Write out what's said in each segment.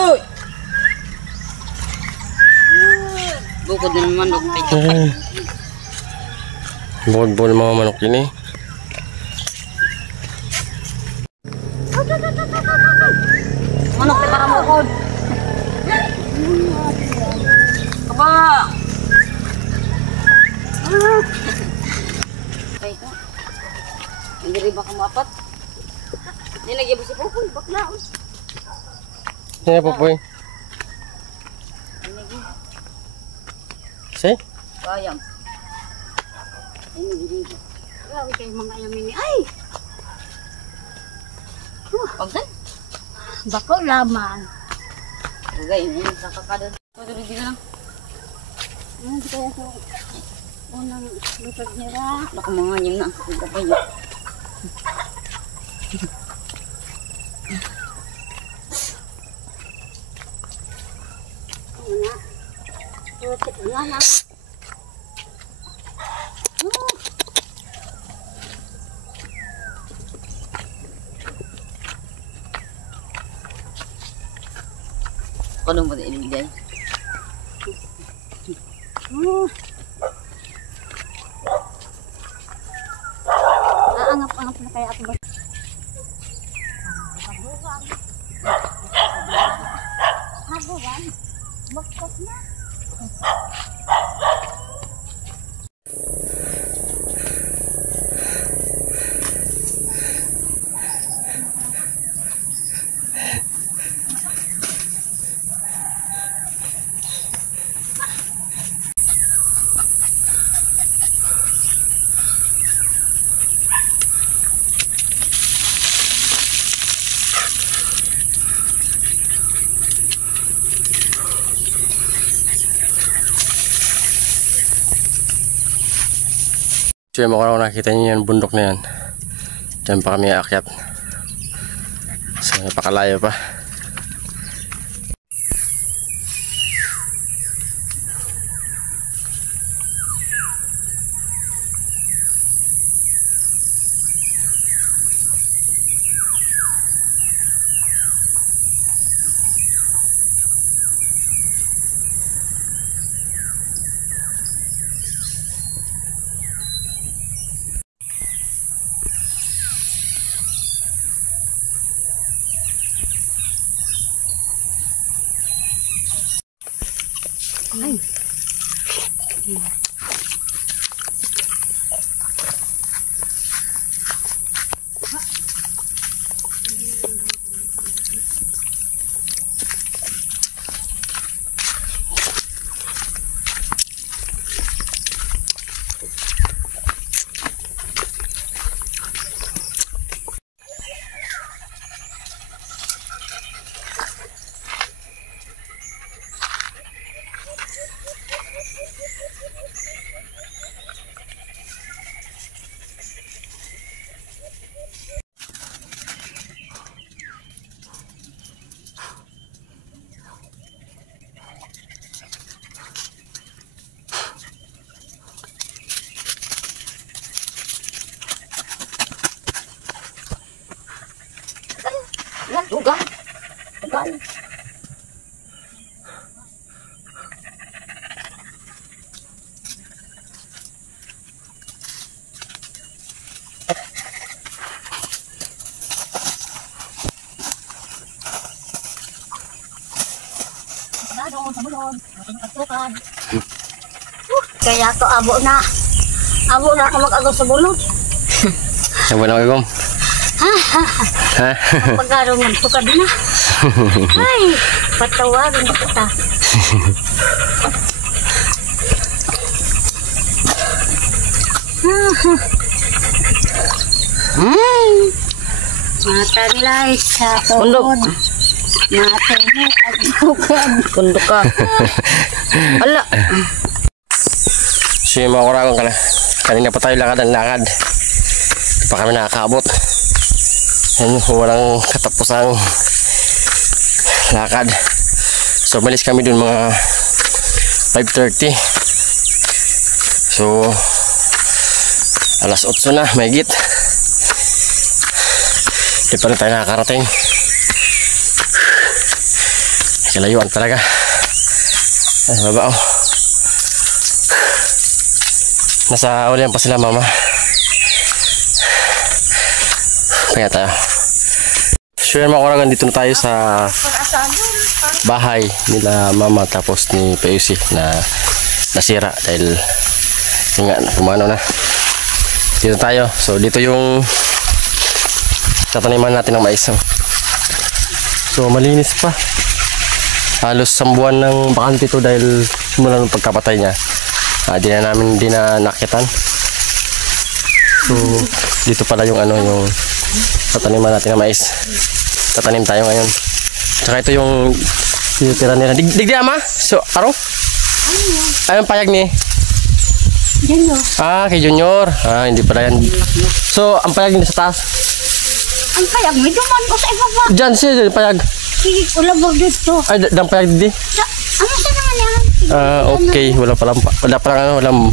Uy! Bukod ng manok. Bukod ng mga manok yun eh. Manok na para bukod. Aba! Ay ka. Hindi rin baka mapat. Hindi nagyabo si Popoy. Bakla. Sino po po eh? Si? Bayam. Ay, nagiribo. Grabe kayo mga yamin ni. Ay! Pagdan? Bako laman. Okay, yun. Nakakadad. Patuloy dito lang. Hindi kaya ko unang lupag nila. Baka mga nyim na. Hindi pa yun. Wala na. Kano mo din ibigay? Aangap-angap na kaya ako ba? Habuan. Bakit na? So yung mga nakita niyo yung bundok na yan. Diyan pa kami aakyat. So napakalayo pa. Ay. Tugal. Tugal. Kaya to abo na. Abo na ako mag-agaw sa bulod. Sabi na kayo. Ha? Pagkaro magtukad na. Ay, patawarin na kita. Mata nila sa tuhod. Mata mo pagtukad. Kundok ka. Ala. So yung mga kuragon ka na. Kanina pa tayo lakad ang lakad. Hindi pa kami nakakaabot. Yan, walang katapusang lakad. So malis kami dun mga 5:30. So alas 8 na, mahigit. Di pa rin tayo nakakarating. Kalayuan talaga. Ay, baba oh. Nasa ulian pa sila mama. Kaya tayo. Sure mga kuragan, dito na tayo sa bahay nila mama tapos ni PUC na nasira dahil nga pumano na. Dito tayo. So dito yung tataniman natin ng mais. So malinis pa. Halos sambuan ng bakante ito dahil simula ng pagkapatay niya. Di na nakitan. So dito pala yung ano yung tataniman natin ng mais. Tatanim tayo ngayon. Tsaka ito yung tira nila. Digdi ama? So aro? Ayun payag ni? Junior. Kay Junior. Hindi pala yan. So ang payag nila sa taas? Ang payag, medyo man ko sa ibaba. Diyan siya, payag. Sige, ulabog dito. Ay, dang payag di? Ano sa naman yan? Okay. Wala palang walang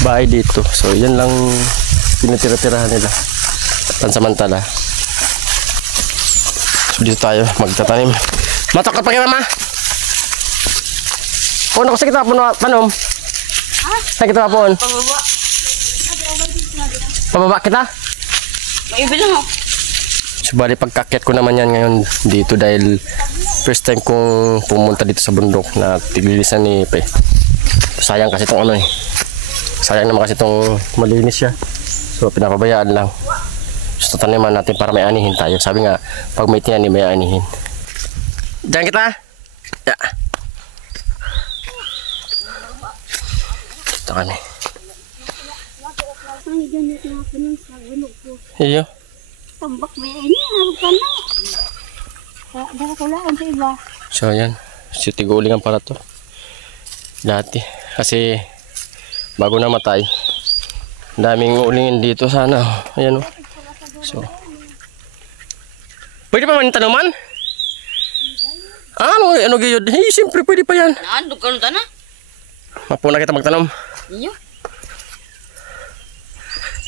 bahay dito. So yan lang pinatira-tirahan nila. Pansamantala. So dito tayo magtatanim. Matakot pa kayo mama? Kung ako sa kita panom. Sa kita pon. Pababa. Pababa kita? May iba lang ako. So bali pagkakyat ko naman yan ngayon dito dahil first time kong pumunta dito sa bundok na tiglilisan ni Pe. Sayang kasi itong ano eh. Sayang naman kasi itong malinis siya. So pinapabayaan lang. So taniman natin para may anihin tayo. Sabi nga pag may tinanim may anihin. Diyan kita. Ya. Ito kami. Ay, ganyan na ako ng sabunok ko. Iyo. Tambak may ini, harap ka na. Dala ko lang sa iba. So yan. So tigulingan pala to. Dati. Kasi bago namatay. Daming ulingin dito sana. Ayan o. So. Pwede pa man tanuman? Ano gayod? Hey, siyempre pwede pa yan. Naandog ka nung tana? Mapuna kita magtanom. Iyo.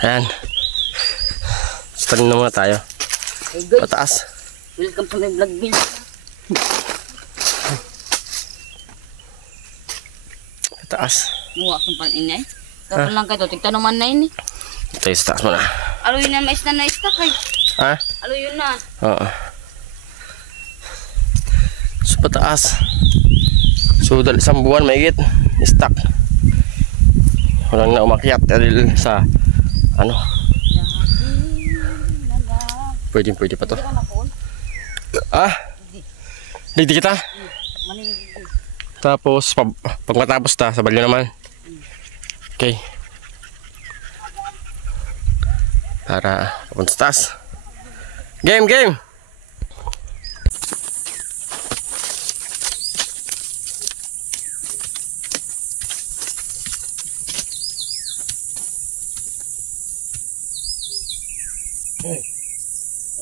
Ayan. So, tanim na muna tayo. Hey guys, Pataas. welcome to my vlog video. Pataas. Muwa kong paninay. Kapag lang kayo, tigta naman na yun eh. Tayo sa taas muna. Alo yun na mais na na-stack eh. Ha? Alo yun na. Oo. So pataas. So isang buwan maigit. Stuck. Walang na umakyat dahil sa ano. Pwede pa to. Digdi kita. Tapos pag matapos ta, sabal nyo naman. Okay. Para papunta sa taas. Game!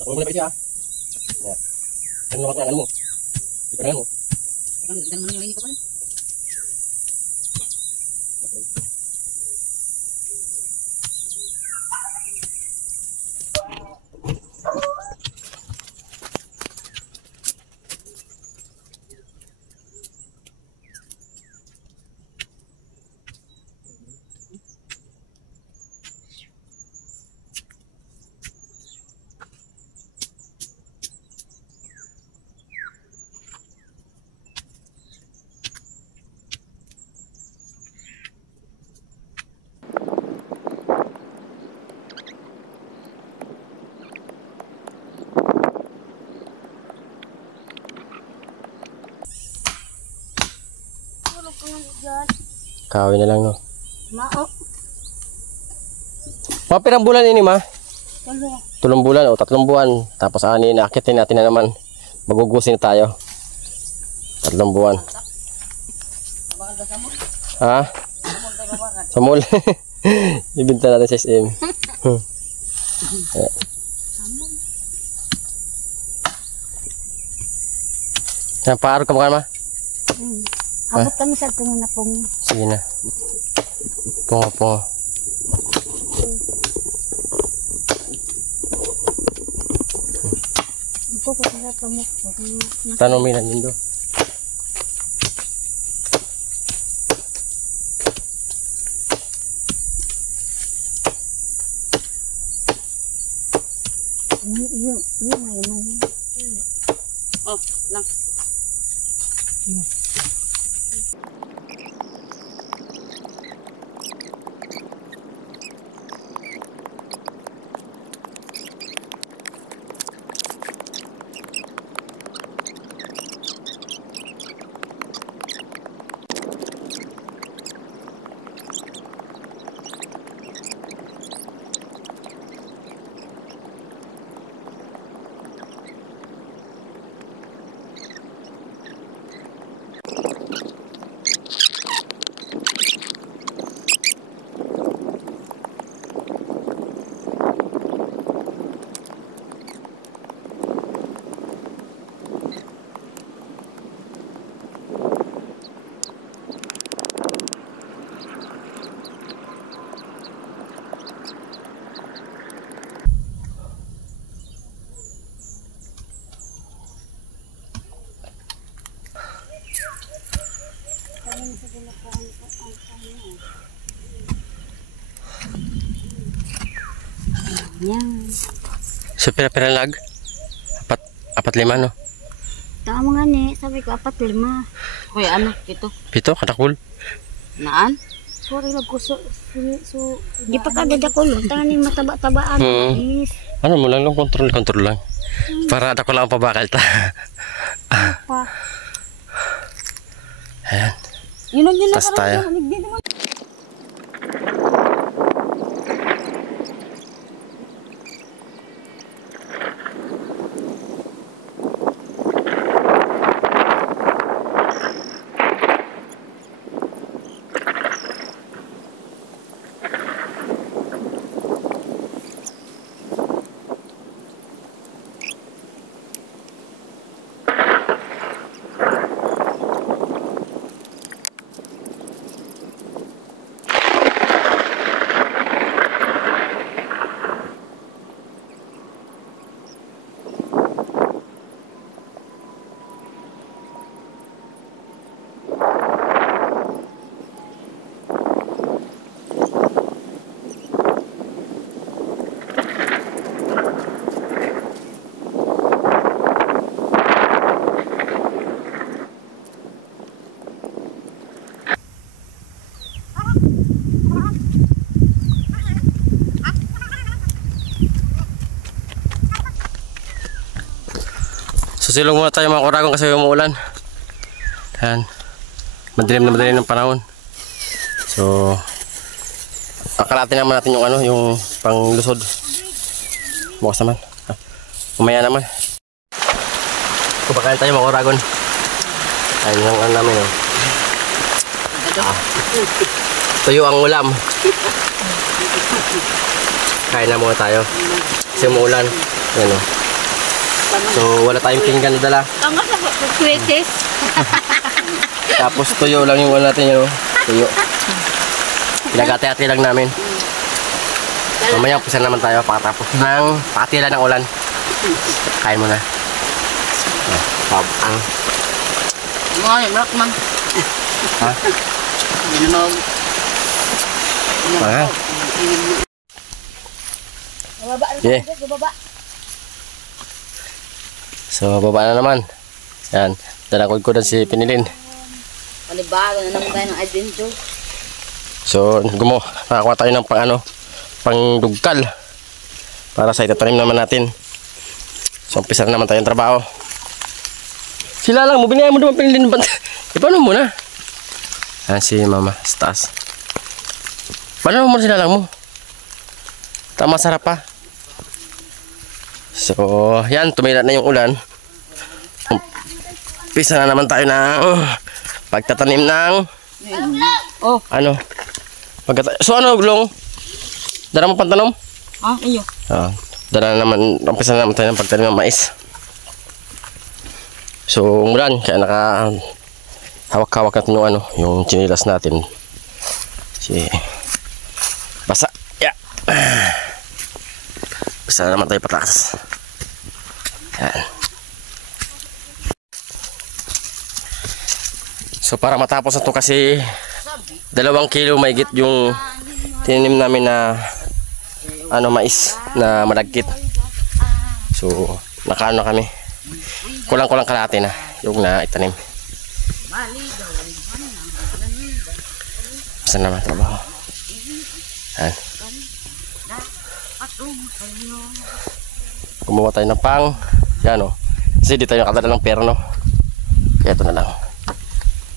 Ako muna pa siya. Yan. Ano naman ang ano mo? Ikaw mo. Tignan mo naman yung ini ko pa. Kawin na lang no. Mao. Mga pirang bulan ini ma? Tulo. 3 bulan o 3 buwan. Tapos akitin natin na naman. Magugusin tayo. 3 buwan. Ha? Samul. Ibinta natin sa SM. Yan, paaro ka mukha ma? Abot kami sa tungo na pong. Sige na. Punga. Ito ko sa pamuk. Tanomin na yun do. Oh, lang. Yan. So pira-pira lag? Apat lima no? Tama nga ni, sabi ko 4-5. Hoy, ano? Ito. Pito, katakul. Naan? Sorry lang ko di pa ka dadako lo. Tangan ning mataba-tabaan. Is. Ano mo lang, control lang. Para ako lang ang pabakal ta. Pa. Ayan. Yun na Tas tayo. Susilong muna tayo mga kuragon kasi umuulan. Ayan. Madilim ng panahon. So, akalatin naman natin yung ano, yung panglusod. Bukas naman. Umaya naman. Kumakain tayo mga kuragon. Ayan yung ano namin. Oh. Tuyo ang ulam. Kain na muna tayo. Kasi umuulan. Ayan o. So wala tayong pinggan na dala. Tama sa kwetes. Tapos tuyo lang yung wala natin yun. Tuyo. Pinagati-hati lang namin. Mamaya umpisa naman tayo pagkatapos ng pakatila ng ulan. Kain muna. Ang Mga yung rock man. ha? Yan na mag... Mahal. Yeah. So baba na naman. Yan. Dalakod ko na si Pinilin. Panibago na naman tayo ng adventure. So nakakuha tayo ng pangdugkal para sa itatanim naman natin. So umpisa na naman tayong trabaho. Sila lang mo, binayaan mo naman Pinilin. Paano muna? Yan si mama sa taas. Paano mo sila lang mo? Tama sarap pa. So yan, tumira na yung ulan. Umpisa na naman tayo ng pagtatanim ng ano. So ano Glong? Dala mo pantanom? Iyo. Dala naman, umpisa na naman tayo ng pagtanim ng mais. So umulan, kaya naka hawak-hawak natin yung yung chinilas natin. Basa. Yeah. Basa na naman tayo patakas. Yan. So para matapos na ito kasi 2 kilo mahigit yung tinanim namin na mais na malagkit. So, nakaano na kami. Kulang-kulang kalahati na yung na itanim. Basta naman trabaho. Yan. Kumuha tayo ng pang. Yan o. Kasi di tayo nakadala ng pera, no? Kaya ito na lang.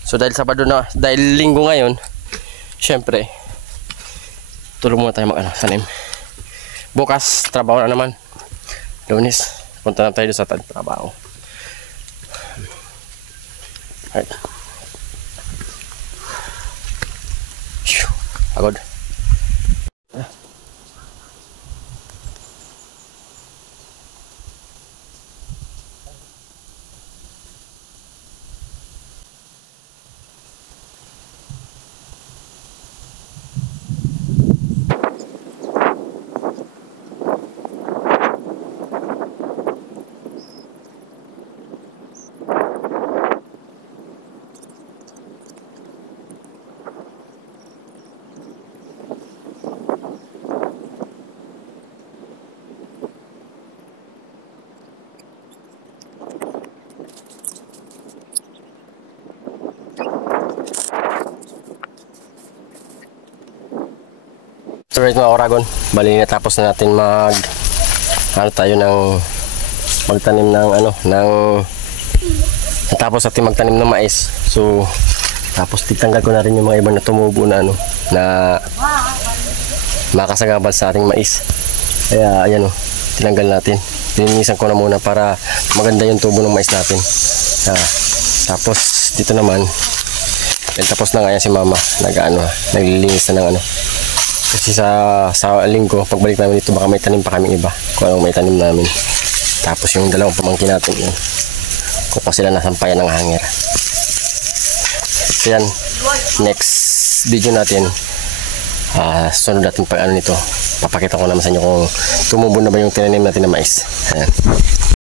So dahil Sabado na, dahil Linggo ngayon, syempre, tulong muna tayo tanim. Bukas, trabaho na naman. Lunes, punta na tayo sa trabaho. Alright. Pagod. So right mga Oragon, bali natapos na natin magtanim ng natapos natin magtanim ng mais. So tapos titanggal ko na rin yung mga ibang na tumubo na na makasagabal sa ating mais. Kaya ayan tinanggal natin. Linisan ko na muna para maganda yung tubo ng mais natin. Tapos dito naman, tapos na nga yan si Mama, naglilinis na ng kasi sa Linggo, pagbalik namin dito, baka may tanim pa kaming iba. Kung anong may tanim namin. Tapos yung dalawang pamangkin natin yun. Kung pa sila nasampayan ng hanger. So yan, next video natin, sunod natin pag nito. Papakita ko naman sa inyo kung tumubo na ba yung tinanim natin na mais. Ayan.